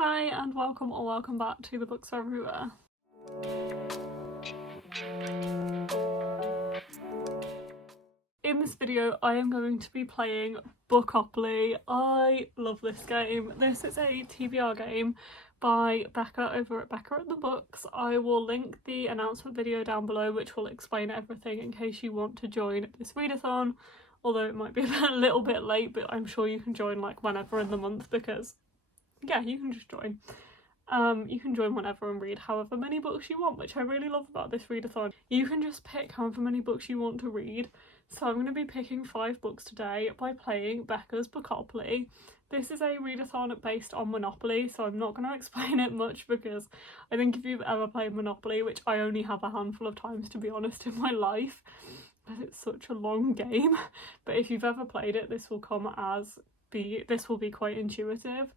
Hi and welcome or welcome back to the Books Everywhere. In this video I am going to be playing Spookoplathon. I love this game. This is a TBR game by Becca over at Becca at the Books. I will link the announcement video down below which will explain everything in case you want to join this readathon, although it might be a little bit late, but I'm sure you can join like whenever in the month because yeah, you can just join. You can join whenever and read however many books you want, which I really love about this readathon. You can just pick however many books you want to read. So I'm going to be picking 5 books today by playing Becca's Spookoplathon. This is a readathon based on Monopoly, so I'm not going to explain it much because I think if you've ever played Monopoly, which I only have a handful of times to be honest in my life, because it's such a long game, but if you've ever played it, this will be quite intuitive.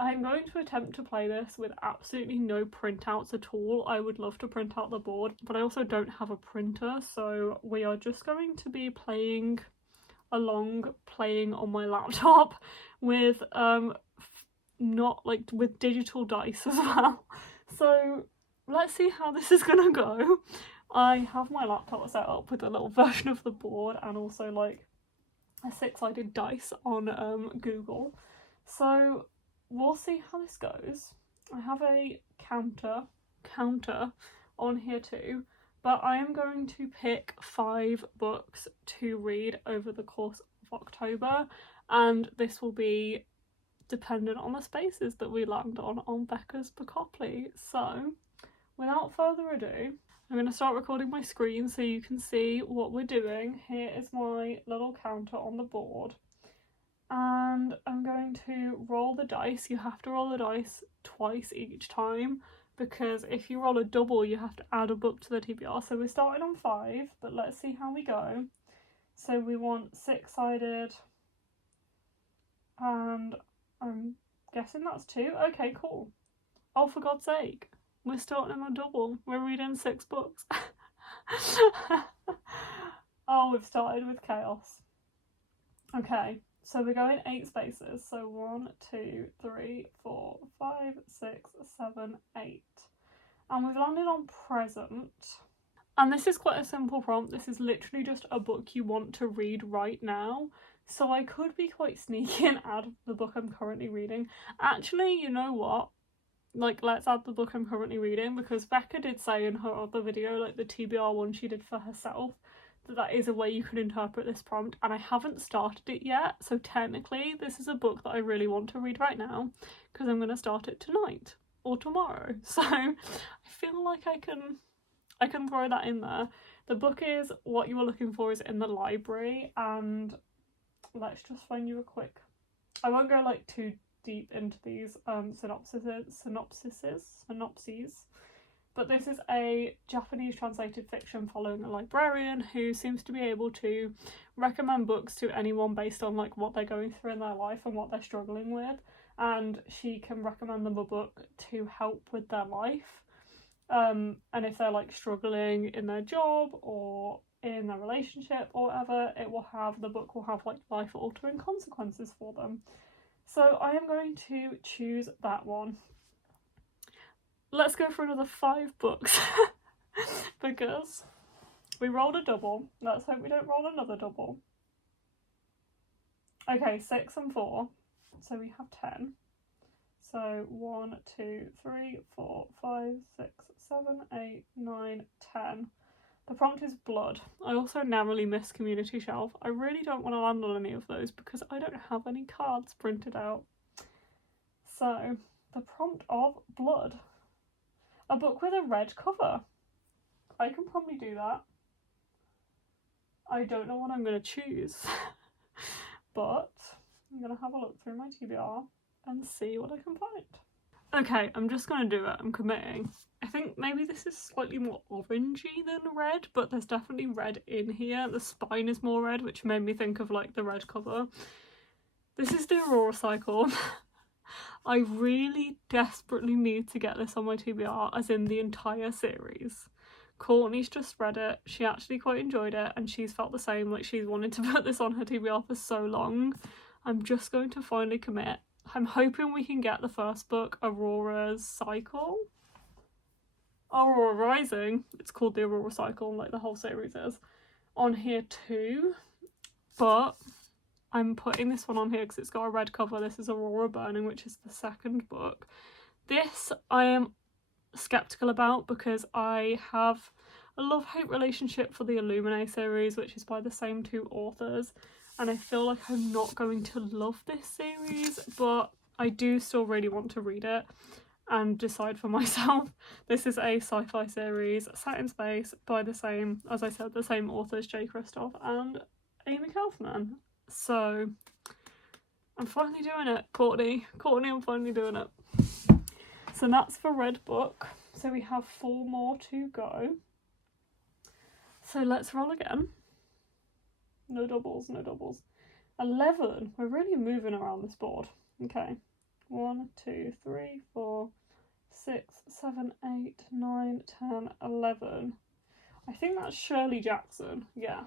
I'm going to attempt to play this with absolutely no printouts at all. I would love to print out the board, but I also don't have a printer, so we are just going to be playing along, playing on my laptop with not like with digital dice as well. So let's see how this is gonna go. I have my laptop set up with a little version of the board and also like a 6-sided dice on Google. So we'll see how this goes. I have a counter on here too, but I am going to pick 5 books to read over the course of October, and this will be dependent on the spaces that we land on Becca's Spookoplathon. So without further ado, I'm going to start recording my screen so you can see what we're doing. Here is my little counter on the board. And I'm going to roll the dice. You have to roll the dice twice each time because if you roll a double you have to add a book to the TBR. So we're starting on 5, but let's see how we go. So we want 6-sided and I'm guessing that's 2. Okay, cool. Oh, for God's sake, we're starting on a double. We're reading 6 books. Oh, we've started with chaos. Okay. So we're going 8 spaces, so 1, 2, 3, 4, 5, 6, 7, 8. And we've landed on present. And this is quite a simple prompt. This is literally just a book you want to read right now. So I could be quite sneaky and add the book I'm currently reading. Actually, you know what? Like, let's add the book I'm currently reading because Becca did say in her other video, like the TBR one she did for herself, that is a way you can interpret this prompt, and I haven't started it yet, so technically this is a book that I really want to read right now because I'm going to start it tonight or tomorrow. So I feel like I can throw that in there. The book is What You Were Looking For Is in the Library, and let's just find you a quick, I won't go like too deep into these synopses, but this is a Japanese translated fiction following a librarian who seems to be able to recommend books to anyone based on like what they're going through in their life and what they're struggling with, and she can recommend them a book to help with their life, and if they're like struggling in their job or in their relationship or whatever, the book will have like life altering consequences for them. So I am going to choose that one. Let's go for another 5 books because we rolled a double. Let's hope we don't roll another double. Okay, 6 and 4. So we have 10. So 1, 2, 3, 4, 5, 6, 7, 8, 9, 10. The prompt is blood. I also narrowly missed community shelf. I really don't want to land on any of those because I don't have any cards printed out. So the prompt of blood. A book with a red cover. I can probably do that. I don't know what I'm going to choose, but I'm going to have a look through my TBR and see what I can find. Okay, I'm just going to do it. I'm committing. I think maybe this is slightly more orangey than red, but there's definitely red in here. The spine is more red, which made me think of like the red cover. This is the Aurora cycle. I really desperately need to get this on my TBR, as in the entire series. Courtney's just read it, she actually quite enjoyed it, and she's felt the same, like she's wanted to put this on her TBR for so long. I'm just going to finally commit. I'm hoping we can get the first book, Aurora's Cycle. Aurora Rising. It's called the Aurora Cycle, like the whole series is, on here too. But I'm putting this one on here because it's got a red cover. This is Aurora Burning, which is the second book. This I am skeptical about because I have a love-hate relationship for the Illuminae series, which is by the same two authors, and I feel like I'm not going to love this series, but I do still really want to read it and decide for myself. This is a sci-fi series set in space by the same, as I said, the same authors, Kristoff and Amie Kaufman. So I'm finally doing it, Courtney, I'm finally doing it. So that's for red book. So we have 4 more to go. So let's roll again. No doubles, no doubles. 11. We're really moving around this board. Okay. 1, 2, 3, 4, 6, 7, 8, 9, 10, 11. I think that's Shirley Jackson. Yeah.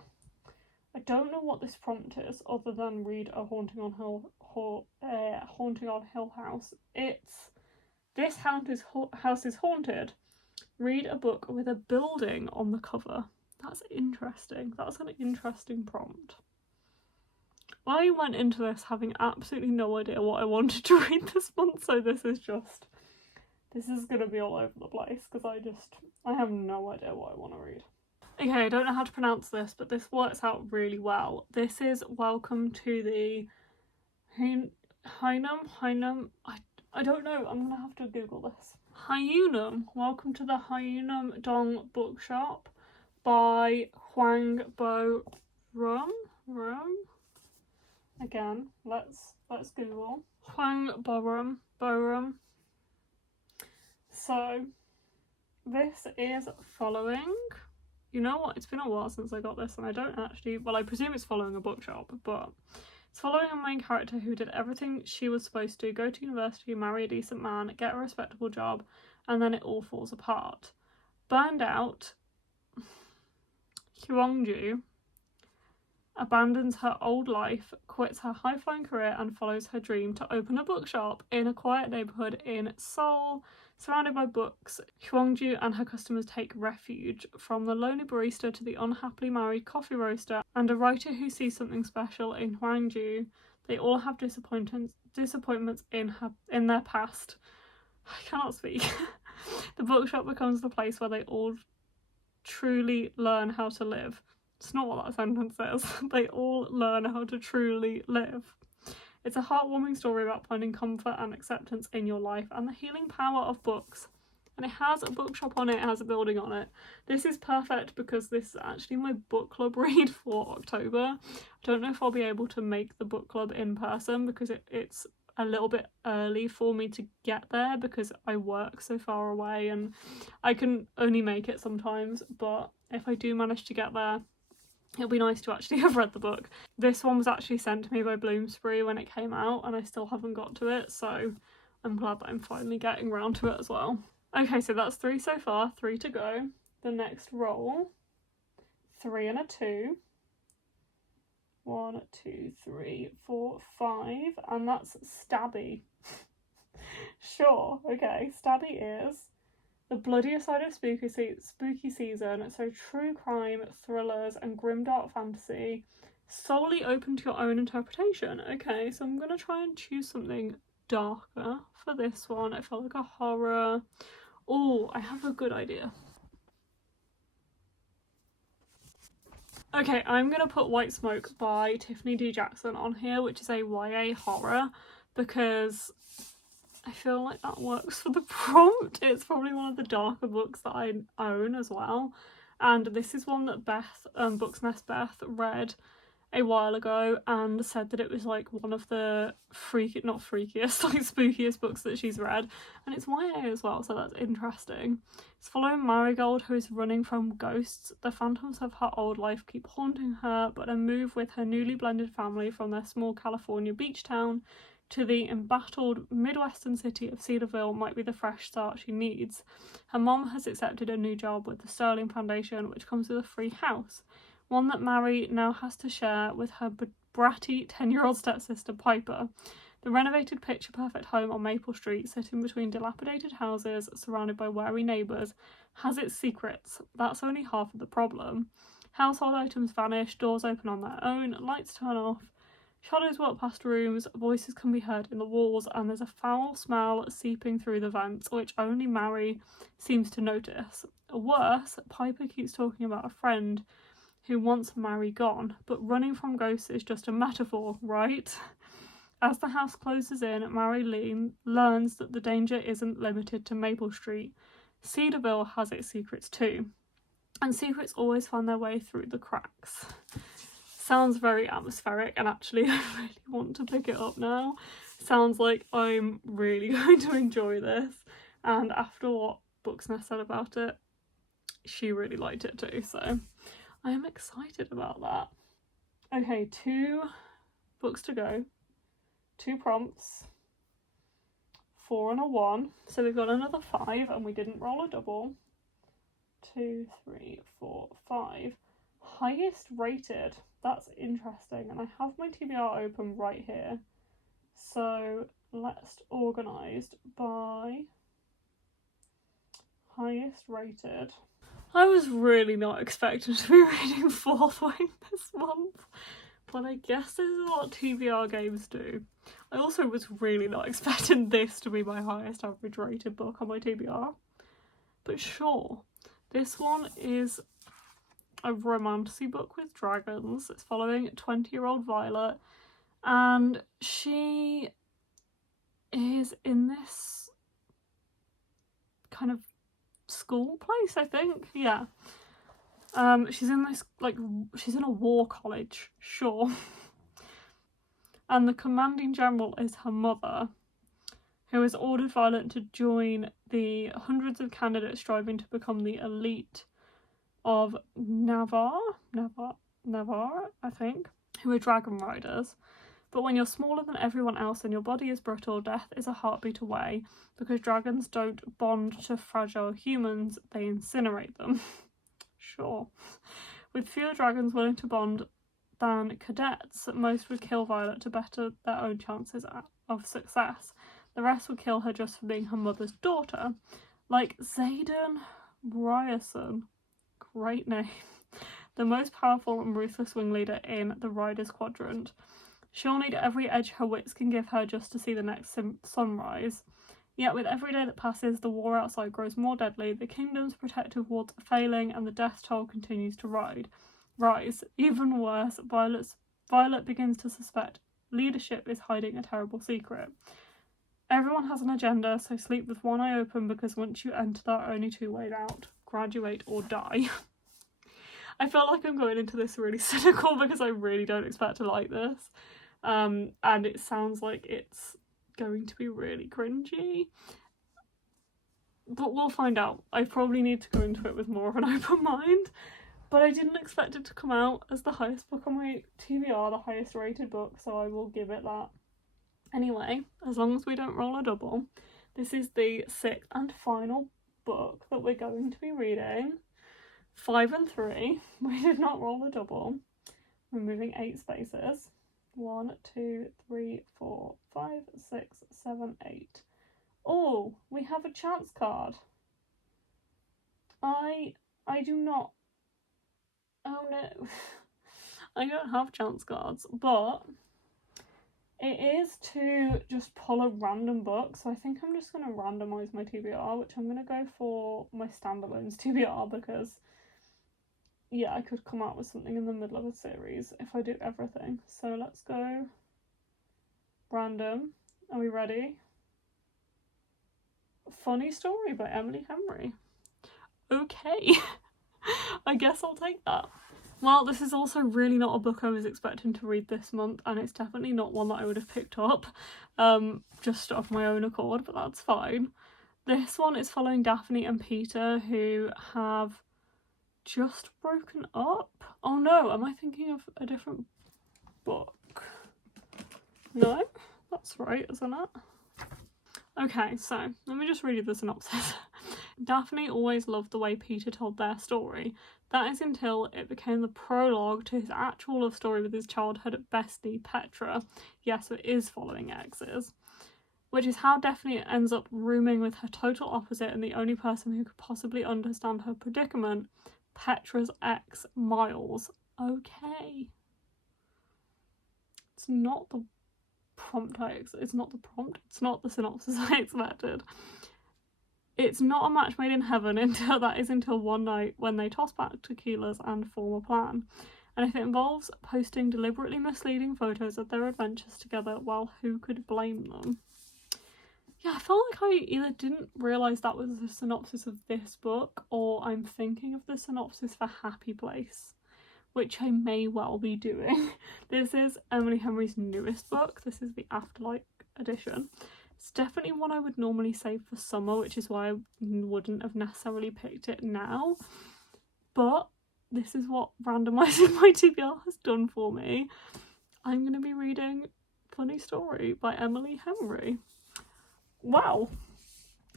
I don't know what this prompt is other than read a Haunting on Hill House. It's this house is haunted. Read a book with a building on the cover. That's interesting. That's an interesting prompt. I went into this having absolutely no idea what I wanted to read this month, so this is going to be all over the place because I have no idea what I want to read. Okay, I don't know how to pronounce this, but this works out really well. This is Welcome to the Huynam. I don't know. I'm gonna have to Google this. Huynam. Welcome to the Huynam-dong Bookshop by Hwang Bo-Reum. Again, let's Google Hwang Bo-Reum. So this is following. You know what? It's been a while since I got this, and I don't actually. Well, I presume it's following a bookshop, but it's following a main character who did everything she was supposed to: go to university, marry a decent man, get a respectable job, and then it all falls apart. Burned out, Hwang abandons her old life, quits her high-flying career, and follows her dream to open a bookshop in a quiet neighbourhood in Seoul. Surrounded by books, Hwang and her customers take refuge, from the lonely barista to the unhappily married coffee roaster and a writer who sees something special in Hwang. They all have disappointments in their past. I cannot speak. The bookshop becomes the place where they all truly learn how to live. It's not what that sentence says. They all learn how to truly live. It's a heartwarming story about finding comfort and acceptance in your life and the healing power of books. And it has a bookshop on it, it has a building on it. This is perfect because this is actually my book club read for October. I don't know if I'll be able to make the book club in person because it's a little bit early for me to get there because I work so far away and I can only make it sometimes. But if I do manage to get there, it'll be nice to actually have read the book. This one was actually sent to me by Bloomsbury when it came out and I still haven't got to it, so I'm glad that I'm finally getting around to it as well. Okay, so that's 3 so far, 3 to go. The next roll, 3 and a 2. 1, 2, 3, 4, 5, and that's Stabby. Sure, okay, Stabby is the bloodier side of spooky season, so true crime, thrillers, and grimdark fantasy, solely open to your own interpretation. Okay, so I'm gonna try and choose something darker for this one. I felt like a horror. Oh, I have a good idea. Okay, I'm gonna put White Smoke by Tiffany D. Jackson on here, which is a YA horror, because I feel like that works for the prompt. It's probably one of the darker books that I own as well. And this is one that Beth, Books Nest Beth, read a while ago and said that it was like one of the spookiest books that she's read. And it's YA as well, so that's interesting. It's following Marigold, who is running from ghosts. The phantoms of her old life keep haunting her, but a move with her newly blended family from their small California beach town to the embattled Midwestern city of Cedarville might be the fresh start she needs. Her mom has accepted a new job with the Sterling Foundation, which comes with a free house, one that Mary now has to share with her bratty 10-year-old stepsister Piper. The renovated picture-perfect home on Maple Street, sitting between dilapidated houses, surrounded by wary neighbours, has its secrets. That's only half of the problem. Household items vanish, doors open on their own, lights turn off, shadows walk past rooms, voices can be heard in the walls, and there's a foul smell seeping through the vents, which only Mary seems to notice. Worse, Piper keeps talking about a friend who wants Mary gone, but running from ghosts is just a metaphor, right? As the house closes in, Mary learns that the danger isn't limited to Maple Street. Cedarville has its secrets too, and secrets always find their way through the cracks. Sounds very atmospheric, and actually I really want to pick it up now. Sounds like I'm really going to enjoy this, and after what Booksnest said about it, she really liked it too, so I am excited about that. Okay, 2 books to go. 2 prompts, 4 and a 1, so we've got another 5 and we didn't roll a double. 2, 3, 4, 5. Highest rated, that's interesting, and I have my TBR open right here, so let's organised by highest rated. I was really not expecting to be reading Fourth Wing this month, but I guess this is what TBR games do. I also was really not expecting this to be my highest average rated book on my TBR. But sure, this one is a romantasy book with dragons. It's following 20-year-old Violet, and she is in this kind of school place, I think. Yeah. She's in this, she's in a war college, sure. And the commanding general is her mother, who has ordered Violet to join the hundreds of candidates striving to become the elite of Navarre, I think, who are dragon riders. But when you're smaller than everyone else and your body is brittle, death is a heartbeat away, because dragons don't bond to fragile humans, they incinerate them. Sure. With fewer dragons willing to bond than cadets, most would kill Violet to better their own chances of success. The rest would kill her just for being her mother's daughter. Like Xaden Ryerson. Great name. The most powerful and ruthless wing leader in the Riders Quadrant. She'll need every edge her wits can give her just to see the next sunrise. Yet with every day that passes, the war outside grows more deadly, the kingdom's protective walls are failing, and the death toll continues to rise. Even worse, Violet begins to suspect leadership is hiding a terrible secret. Everyone has an agenda, so sleep with one eye open, because once you enter, there are only 2 ways out: graduate or die. I felt like I'm going into this really cynical because I really don't expect to like this. And it sounds like it's going to be really cringy. But we'll find out. I probably need to go into it with more of an open mind. But I didn't expect it to come out as the highest book on my TBR, the highest rated book, so I will give it that. Anyway, as long as we don't roll a double, this is the 6th and final book that we're going to be reading. 5 and 3. We did not roll a double. We're moving 8 spaces. 1, 2, 3, 4, 5, 6, 7, 8. Oh, we have a chance card. I do not. Oh no. I don't have chance cards, but it is to just pull a random book, so I think I'm just going to randomise my TBR, which I'm going to go for my standalones TBR, because yeah, I could come out with something in the middle of a series if I do everything. So let's go random. Are we ready? Funny Story by Emily Henry. Okay. I guess I'll take that. Well, this is also really not a book I was expecting to read this month, and it's definitely not one that I would have picked up just of my own accord, but that's fine. This one is following Daphne and Peter, who have just broken up. Oh no, am I thinking of a different book? No, that's right, isn't it? Okay, so let me just read you the synopsis. Daphne always loved the way Peter told their story. That is until it became the prologue to his actual love story with his childhood bestie Petra. Yes, so it is following exes. Which is how Daphne ends up rooming with her total opposite and the only person who could possibly understand her predicament, Petra's ex, Miles. Okay. It's not the prompt it's not the synopsis I expected. It's not a match made in heaven until one night when they toss back tequilas and form a plan. And if it involves posting deliberately misleading photos of their adventures together, well, who could blame them? Yeah, I felt like I either didn't realise that was the synopsis of this book, or I'm thinking of the synopsis for Happy Place, which I may well be doing. This is Emily Henry's newest book. This is the Afterlight edition. It's definitely one I would normally save for summer, which is why I wouldn't have necessarily picked it now. But this is what randomising my TBR has done for me. I'm going to be reading Funny Story by Emily Henry. Wow,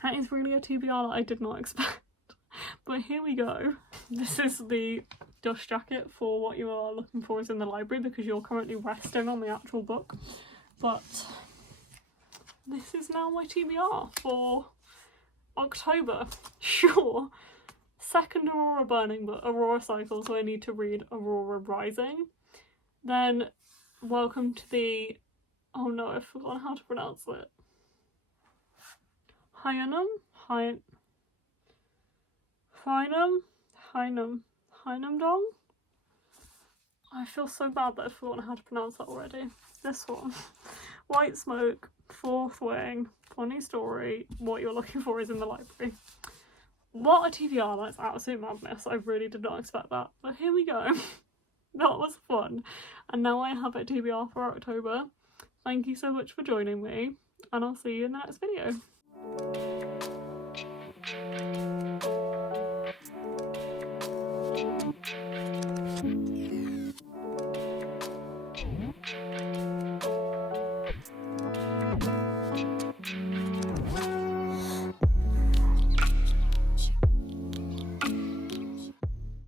that is really a TBR that I did not expect. But here we go. This is the dust jacket for what you are looking for is in the library, because you're currently resting on the actual book. But this is now my TBR for October. Sure. Second Aurora burning, but Aurora cycle, so I need to read Aurora Rising. Then welcome to the... oh no, I've forgotten how to pronounce it. Huynam-dong? I feel so bad that I've forgotten how to pronounce that already. This one. White Smoke, Fourth Wing, Funny Story, what you're looking for is in the library. What a TBR, that's absolute madness. I really did not expect that. But here we go. That was fun. And now I have a TBR for October. Thank you so much for joining me, and I'll see you in the next video.